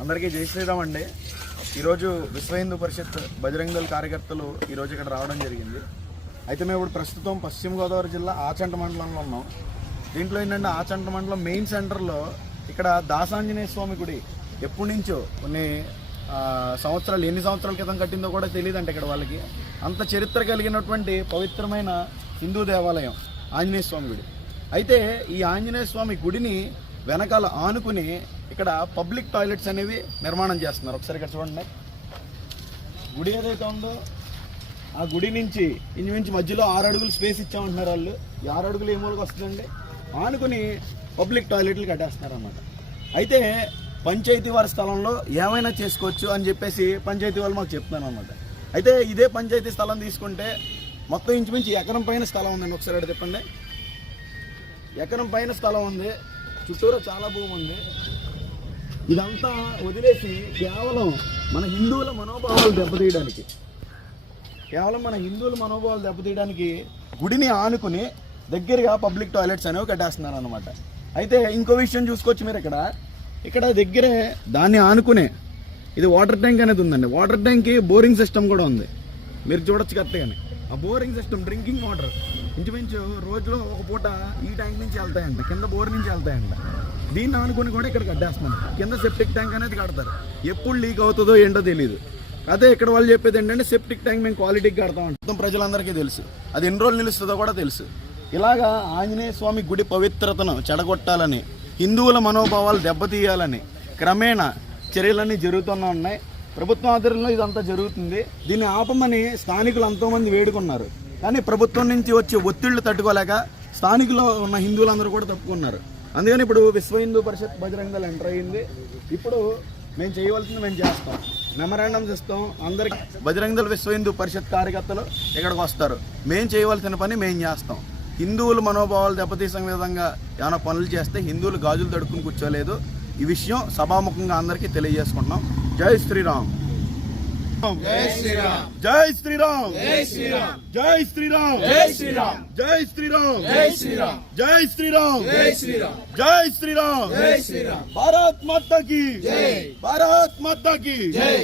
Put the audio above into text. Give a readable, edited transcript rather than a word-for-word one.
అందరికీ జై శ్రీరామ్ అండి. ఈరోజు విశ్వ హిందూ పరిషత్ బజరంగ దళ్ కార్యకర్తలు ఈరోజు ఇక్కడ రావడం జరిగింది. అయితే మేము ఇప్పుడు ప్రస్తుతం పశ్చిమ గోదావరి జిల్లా ఆచంట మండలంలో ఉన్నాం. దీంట్లో ఏంటంటే ఆచంట మండలం మెయిన్ సెంటర్లో ఇక్కడ దాసాంజనేయ స్వామి గుడి ఎప్పటి నుంచో కొన్ని సంవత్సరాలు ఎన్ని సంవత్సరాల క్రితం కట్టిందో కూడా తెలియదంటే ఇక్కడ వాళ్ళకి అంత చరిత్ర కలిగినటువంటి పవిత్రమైన హిందూ దేవాలయం ఆంజనేయ స్వామి గుడి. అయితే ఈ ఆంజనేయ స్వామి గుడిని వెనకాల ఆనుకుని ఇక్కడ పబ్లిక్ టాయిలెట్స్ అనేవి నిర్మాణం చేస్తున్నారు. ఒకసారి ఇక్కడ చూడండి, గుడి ఏదైతే ఉందో ఆ గుడి నుంచి ఇంచుమించు మధ్యలో 6 అడుగులు స్పేస్ ఇచ్చామంటున్నారు వాళ్ళు. ఈ 6 అడుగులు ఏ మూలకి వస్తుందండి, ఆనుకుని పబ్లిక్ టాయిలెట్లు కట్టేస్తున్నారు అన్నమాట. అయితే పంచాయతీ వారి స్థలంలో ఏమైనా చేసుకోవచ్చు అని చెప్పేసి పంచాయతీ వాళ్ళు మాకు చెప్తున్నారు అన్నమాట. అయితే ఇదే పంచాయతీ స్థలం తీసుకుంటే మొత్తం ఇంచుమించు ఎకరం పైన స్థలం ఉందండి. ఒకసారి అక్కడ చెప్పండి, ఎకరం పైన స్థలం ఉంది, చుట్టూరా చాలా భూమి ఉంది. ఇదంతా వదిలేసి కేవలం మన హిందువుల మనోభావాలు దెబ్బతీయడానికి గుడిని ఆనుకుని దగ్గరగా పబ్లిక్ టాయిలెట్స్ అనేవి కట్టేస్తున్నారు అనమాట. అయితే ఇంకో విషయం చూసుకోవచ్చు మీరు, ఇక్కడ దగ్గరే దాన్ని ఆనుకునే ఇది వాటర్ ట్యాంక్ అనేది ఉందండి. వాటర్ ట్యాంక్కి బోరింగ్ సిస్టమ్ కూడా ఉంది, మీరు చూడొచ్చు కరెక్ట్గానే. ఆ బోరింగ్ సిస్టమ్ డ్రింకింగ్ వాటర్ ఇంచుమించు రోజులో ఒక పూట ఈ ట్యాంక్ నుంచి వెళ్తాయంట, కింద బోర్ నుంచి వెళ్తాయంట. దీన్ని ఆనుకుని కూడా ఇక్కడ కట్టేస్తున్నాను. కింద సెప్టిక్ ట్యాంక్ అనేది కడతారు, ఎప్పుడు లీక్ అవుతుందో ఏంటో తెలియదు. అదే ఇక్కడ వాళ్ళు చెప్పేది ఏంటంటే సెప్టిక్ ట్యాంక్ మేము క్వాలిటీకి కడతామంట. మొత్తం ప్రజలందరికీ తెలుసు, అది ఎన్ని రోజులు నిలుస్తుందో కూడా తెలుసు. ఇలాగా ఆంజనేయ స్వామి గుడి పవిత్రతను చెడగొట్టాలని, హిందువుల మనోభావాలు దెబ్బతీయాలని క్రమేణా చర్యలన్నీ జరుగుతూనే ఉన్నాయి. ప్రభుత్వం ఆధ్వర్యంలో ఇదంతా జరుగుతుంది. దీన్ని ఆపమని స్థానికులు ఎంతోమంది వేడుకున్నారు, కానీ ప్రభుత్వం నుంచి వచ్చే ఒత్తిళ్లు తట్టుకోలేక స్థానికులు ఉన్న హిందువులందరూ కూడా తప్పుకున్నారు. అందుకని ఇప్పుడు విశ్వ హిందూ పరిషత్ బజరంగ దళ్ ఎంటర్ అయ్యింది. ఇప్పుడు మేము చేయవలసింది మేము చేస్తాం, మెమరాండమ్స్ ఇస్తాం. అందరికి బజరంగ దళ్ విశ్వ హిందూ పరిషత్ కార్యకర్తలు ఇక్కడికి వస్తారు, మేము చేయవలసిన పని మేము చేస్తాం. హిందువుల మనోభావాలు దెబ్బతీసే విధంగా ఏమైనా పనులు చేస్తే హిందువులు గాజులు తడుక్కుని కూర్చోలేదు. ఈ విషయం సభాముఖంగా అందరికీ తెలియజేసుకుంటున్నాం. జై శ్రీరామ్, జై శ్రీరామ్, జై శ్రీరామ్, జై శ్రీరామ్, జై శ్రీరామ్, జై శ్రీరామ్, జై శ్రీరామ్, జై శ్రీరామ్, జై శ్రీరామ్, జై శ్రీరామ్, జై శ్రీరామ్, జై శ్రీరామ్. భారత్ మాతా కీ జై, భారత్ మాతా కీ జై.